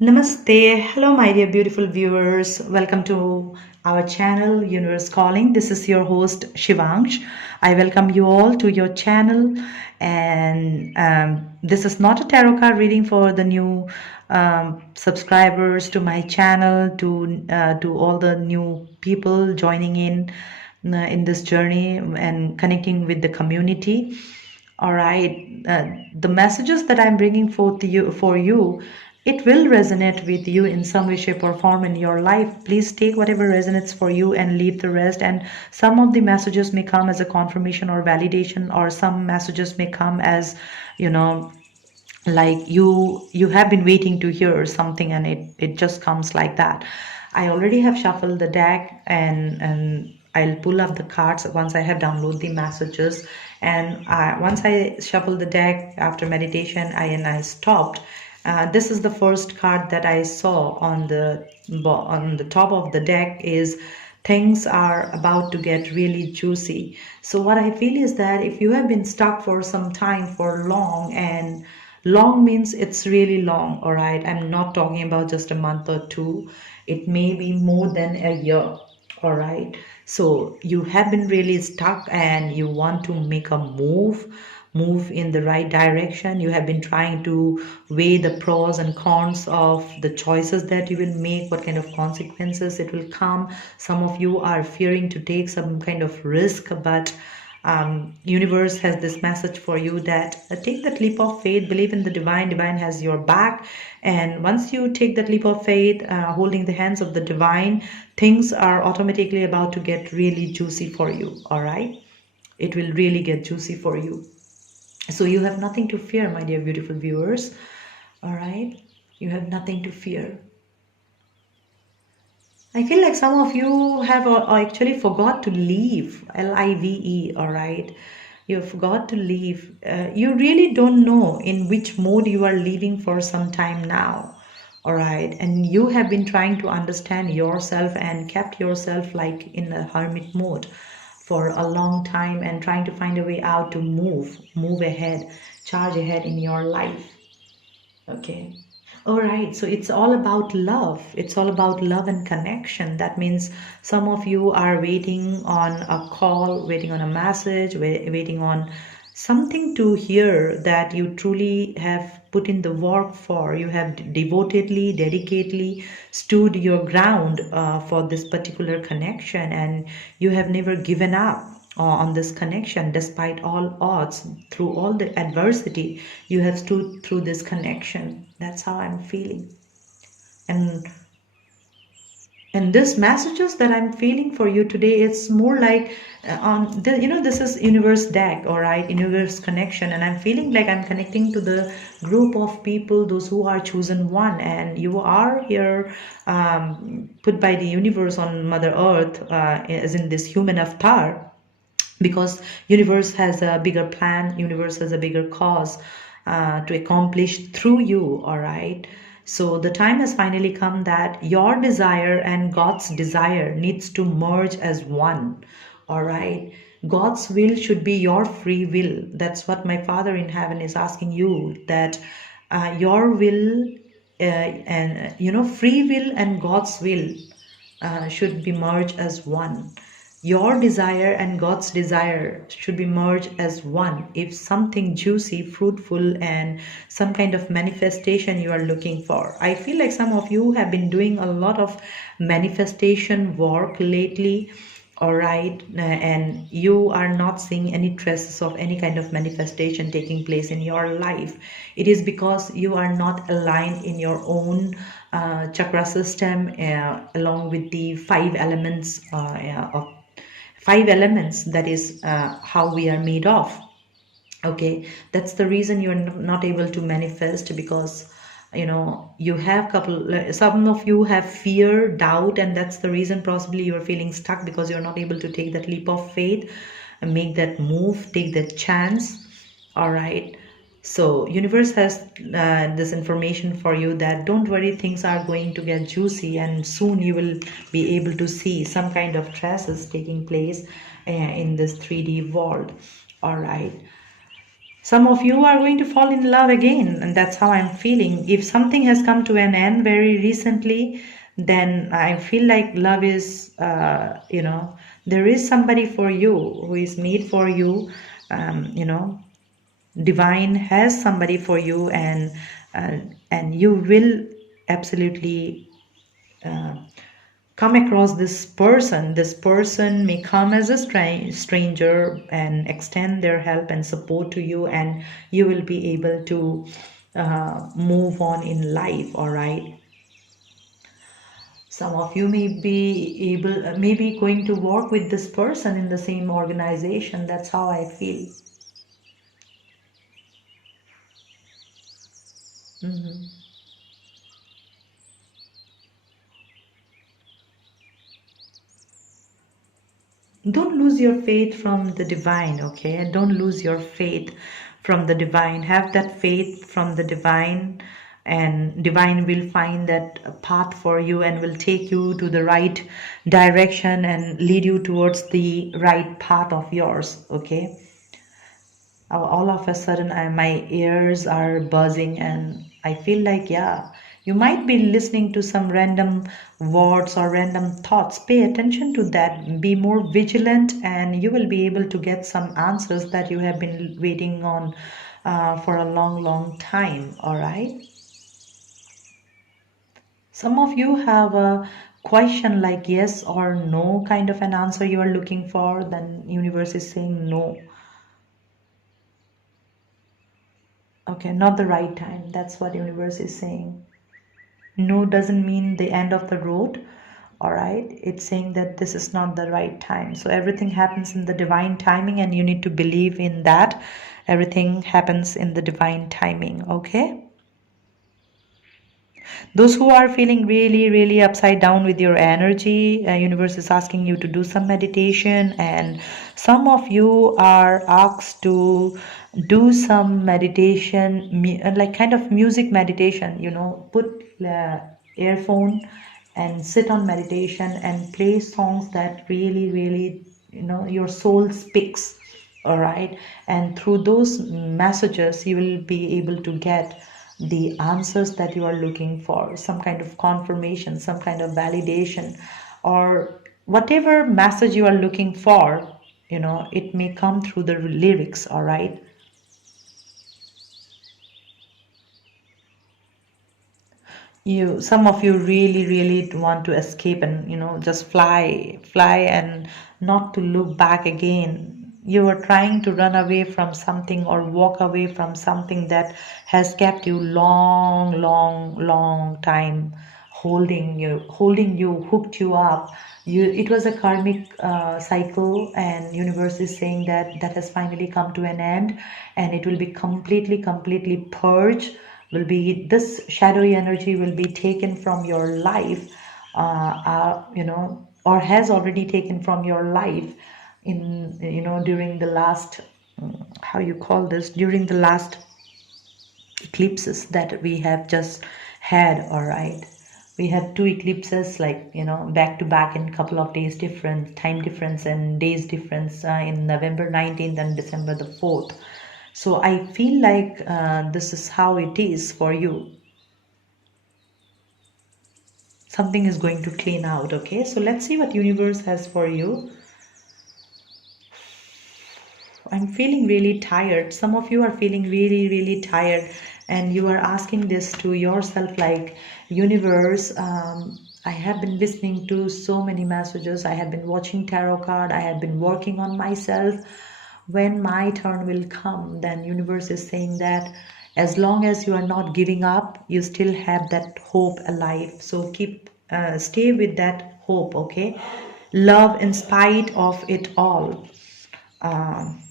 Namaste. Hello, my dear beautiful viewers. Welcome to our channel, Universe Calling. This is your host, Shivansh. I welcome you all to your channel. And this is not a tarot card reading for the new subscribers to my channel, to all the new people joining in this journey and connecting with the community. All right, the messages that I'm bringing forth to you for you, it will resonate with you in some way, shape, or form in your life. Please take whatever resonates for you and leave the rest. And some of the messages may come as a confirmation or validation, or some messages may come as, you know, like you have been waiting to hear something, and it just comes like that. I already have shuffled the deck, and I'll pull up the cards once I have downloaded the messages. And once I shuffle the deck after meditation, I stopped. This is the first card that I saw on the top of the deck is things are about to get really juicy. So what I feel is that if you have been stuck for some time, for long, and long means it's really long, all right? I'm not talking about just a month or two. It may be more than a year, all right? So you have been really stuck and you want to make a move in the right direction. You have been trying to weigh the pros and cons of the choices that you will make, what kind of consequences it will come. Some of you are fearing to take some kind of risk, but universe has this message for you that take that leap of faith, believe in the divine has your back. And once you take that leap of faith, holding the hands of the divine, things are automatically about to get really juicy for you. All right, it will really get juicy for you. So you have nothing to fear, my dear beautiful viewers. All right, you have nothing to fear. I feel like some of you have actually forgot to leave, Live, all right? You forgot to leave. You really don't know in which mode you are leaving for some time now, all right? And you have been trying to understand yourself and kept yourself like in a hermit mode for a long time and trying to find a way out to move ahead, charge ahead in your life. Okay. All right. So it's all about love. It's all about love and connection. That means some of you are waiting on a call, waiting on a message, waiting on something to hear that you truly have put in the work for. You have devotedly, dedicatedly stood your ground for this particular connection, and you have never given up on this connection despite all odds. Through all the adversity, you have stood through this connection. That's how I'm feeling. And this messages that I'm feeling for you today, it's more like on the, this is universe deck, all right, universe connection, and I'm feeling like I'm connecting to the group of people, those who are chosen one, and you are here, put by the universe on Mother Earth, as in this human avatar, because universe has a bigger plan, universe has a bigger cause to accomplish through you. All right, so the time has finally come that your desire and God's desire needs to merge as one. All right, God's will should be your free will. That's what my Father in heaven is asking you, that your will, and free will and God's will should be merged as one. Your desire and God's desire should be merged as one. If something juicy, fruitful, and some kind of manifestation you are looking for. I feel like some of you have been doing a lot of manifestation work lately, all right, and you are not seeing any traces of any kind of manifestation taking place in your life. It is because you are not aligned in your own chakra system, along with the five elements, that is how we are made of. Okay, that's the reason you're not able to manifest, because you have some of you have fear, doubt, and that's the reason possibly you're feeling stuck, because you're not able to take that leap of faith and make that move, take that chance. All right, so universe has this information for you, that don't worry, things are going to get juicy, and soon you will be able to see some kind of traces taking place in this 3D world. All right, Some of you are going to fall in love again, and that's how I'm feeling. If something has come to an end very recently, then I feel like love is, there is somebody for you who is made for you. Divine has somebody for you, and you will absolutely come across this person. This person may come as a stranger and extend their help and support to you, and you will be able to move on in life. All right. Some of you may be going to work with this person in the same organization. That's how I feel. Don't lose your faith from the divine, okay? Don't lose your faith from the divine. Have that faith from the divine, and divine will find that path for you and will take you to the right direction and lead you towards the right path of yours, okay? All of a sudden my ears are buzzing, and I feel like, yeah, you might be listening to some random words or random thoughts. Pay attention to that, be more vigilant, and you will be able to get some answers that you have been waiting on for a long time. All right. Some of you have a question like yes or no kind of an answer you are looking for, then universe is saying no. Okay, not the right time. That's what universe is saying. No doesn't mean the end of the road. All right. It's saying that this is not the right time. So everything happens in the divine timing, and you need to believe in that. Everything happens in the divine timing. Okay. Those who are feeling really upside down with your energy, universe is asking you to do some meditation, and some of you are asked to do some meditation, like kind of music meditation, put earphone and sit on meditation and play songs that really your soul speaks. All right. And through those messages you will be able to get the answers that you are looking for, some kind of confirmation, some kind of validation, or whatever message you are looking for, it may come through the lyrics. All right. Some of you really want to escape and just fly and not to look back again. You are trying to run away from something or walk away from something that has kept you long time holding you, hooked you up. It was a karmic cycle, and universe is saying that that has finally come to an end, and it will be completely purged. Will be this shadowy energy will be taken from your life, or has already taken from your life in during the last, how you call this, during the last eclipses that we have just had. All right. We have two eclipses, like back to back in a couple of days difference, time difference and days difference, in November 19th and December the 4th. So I feel like this is how it is for you. Something is going to clean out. Okay, so let's see what universe has for you. I'm feeling really tired. Some of you are feeling really tired, and you are asking this to yourself, like, universe, I have been listening to so many messages, I have been watching tarot card, I have been working on myself. When my turn will come, then universe is saying that as long as you are not giving up, you still have that hope alive. So stay with that hope. Okay, love in spite of it all.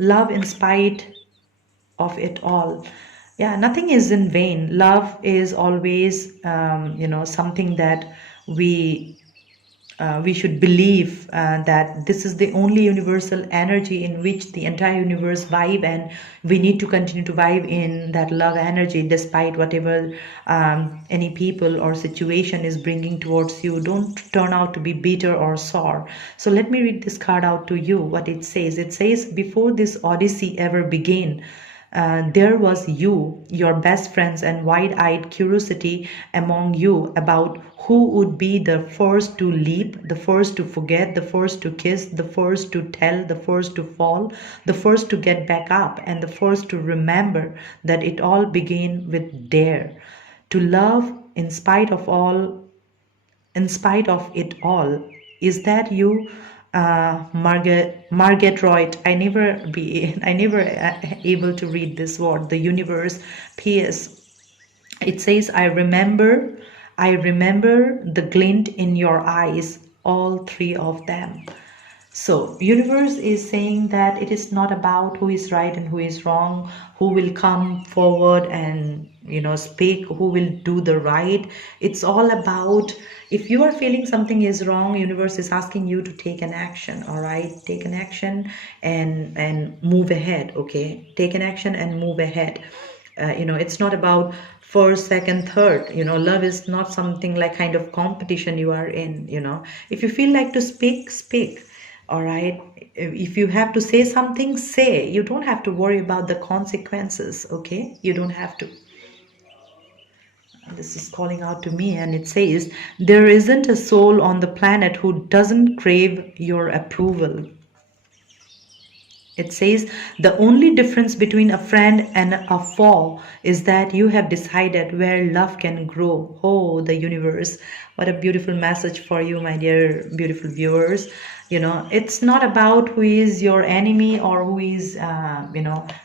Love in spite of it all. Yeah, nothing is in vain. Love is always something that we should believe, that this is the only universal energy in which the entire universe vibe, and we need to continue to vibe in that love energy despite whatever any people or situation is bringing towards you. Don't turn out to be bitter or sour. So let me read this card out to you. What it says: before this odyssey ever began, There was you, your best friends, and wide-eyed curiosity among you about who would be the first to leap, the first to forget, the first to kiss, the first to tell, the first to fall, the first to get back up, and the first to remember that it all began with dare. To love in spite of it all. Is that you, Margaret Royd? I never able to read this word. The universe. P.S. It says, I remember the glint in your eyes, all three of them. So universe is saying that it is not about who is right and who is wrong, who will come forward and speak, who will do the right. It's all about, if you are feeling something is wrong, universe is asking you to take an action. All right, take an action and move ahead. Okay, take an action and move ahead. It's not about first, second, third. Love is not something like kind of competition you are in. If you feel like to speak. All right, if you have to say something, say. You don't have to worry about the consequences. Okay, you don't have to. This is calling out to me, and it says, there isn't a soul on the planet who doesn't crave your approval. It says, the only difference between a friend and a foe is that you have decided where love can grow. Oh, the universe. What a beautiful message for you, my dear, beautiful viewers. It's not about who is your enemy or who is,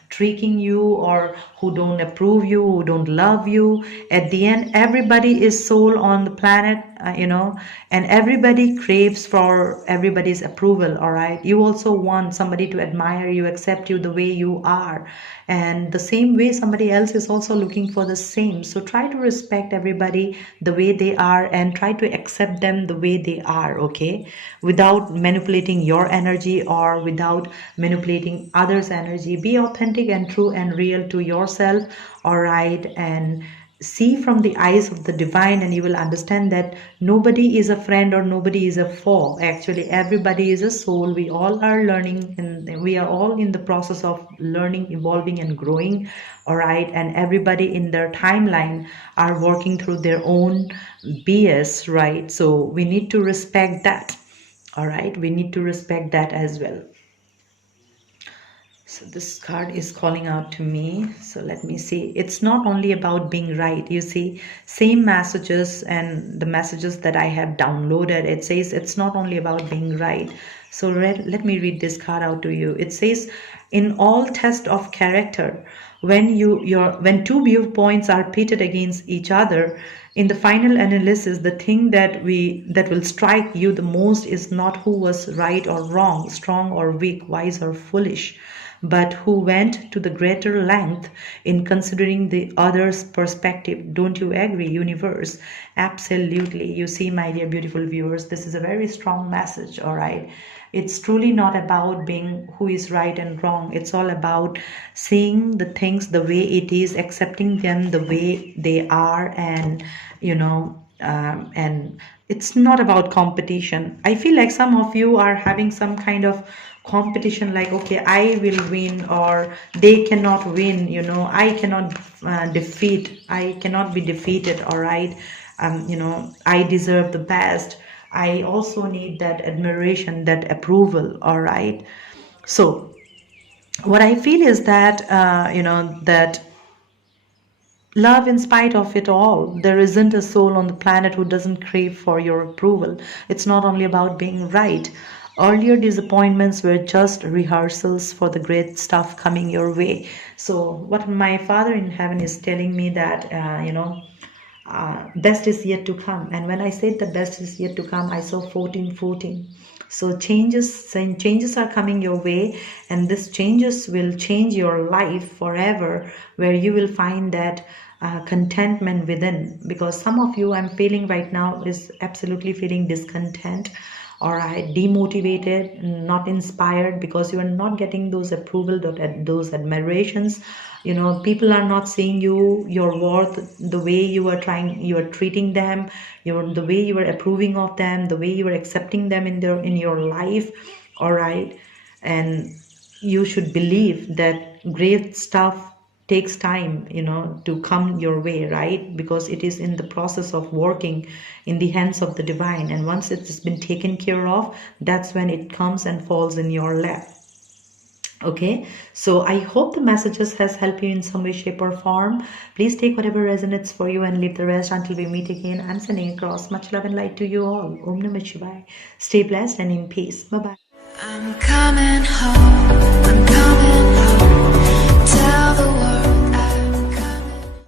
tricking you or who don't approve you, who don't love you. At the end, everybody is soul on the planet, and everybody craves for everybody's approval. All right, you also want somebody to admire you, accept you the way you are, and the same way somebody else is also looking for the same. So try to respect everybody the way they are and try to accept them the way they are. Okay, without manipulating your energy or without manipulating others' energy. Be authentic and true and real to yourself. All right, and see from the eyes of the divine, and you will understand that nobody is a friend or nobody is a foe. Actually, everybody is a soul. We all are learning, and we are all in the process of learning, evolving, and growing. All right, and everybody in their timeline are working through their own BS, right? So we need to respect that. All right, we need to respect that as well. So this card is calling out to me. So let me see. It's not only about being right. You see, same messages and the messages that I have downloaded. It says it's not only about being right. So let me read this card out to you. It says, in all test of character, when two viewpoints are pitted against each other, in the final analysis, the thing that will strike you the most is not who was right or wrong, strong or weak, wise or foolish, but who went to the greater length in considering the other's perspective. Don't you agree, universe? Absolutely. You see, my dear beautiful viewers, this is a very strong message. All right, it's truly not about being who is right and wrong. It's all about seeing the things the way it is, accepting them the way they are, and and it's not about competition. I feel like some of you are having some kind of competition, like, okay, I will win or they cannot win, I cannot I cannot be defeated. All right, I deserve the best. I also need that admiration, that approval. All right, so what I feel is that that love, in spite of it all, there isn't a soul on the planet who doesn't crave for your approval. It's not only about being right. Earlier disappointments were just rehearsals for the great stuff coming your way. So what my Father in heaven is telling me, that best is yet to come. And when I said the best is yet to come, I saw 1414. So changes are coming your way, and this changes will change your life forever, where you will find that contentment within. Because some of you, I'm feeling right now, is absolutely feeling discontent, or demotivated, not inspired, because you are not getting those approval, those admirations. People are not seeing your worth the way you are treating them, the way you are approving of them, the way you are accepting them in your life. All right, and you should believe that great stuff takes time, to come your way, right? Because it is in the process of working in the hands of the divine, and once it's been taken care of, that's when it comes and falls in your lap. Okay, so I hope the messages has helped you in some way, shape, or form. Please take whatever resonates for you and leave the rest until we meet again. I'm sending across much love and light to you all. Om Namah Shivaya. Stay blessed and in peace. Bye bye. I'm coming home.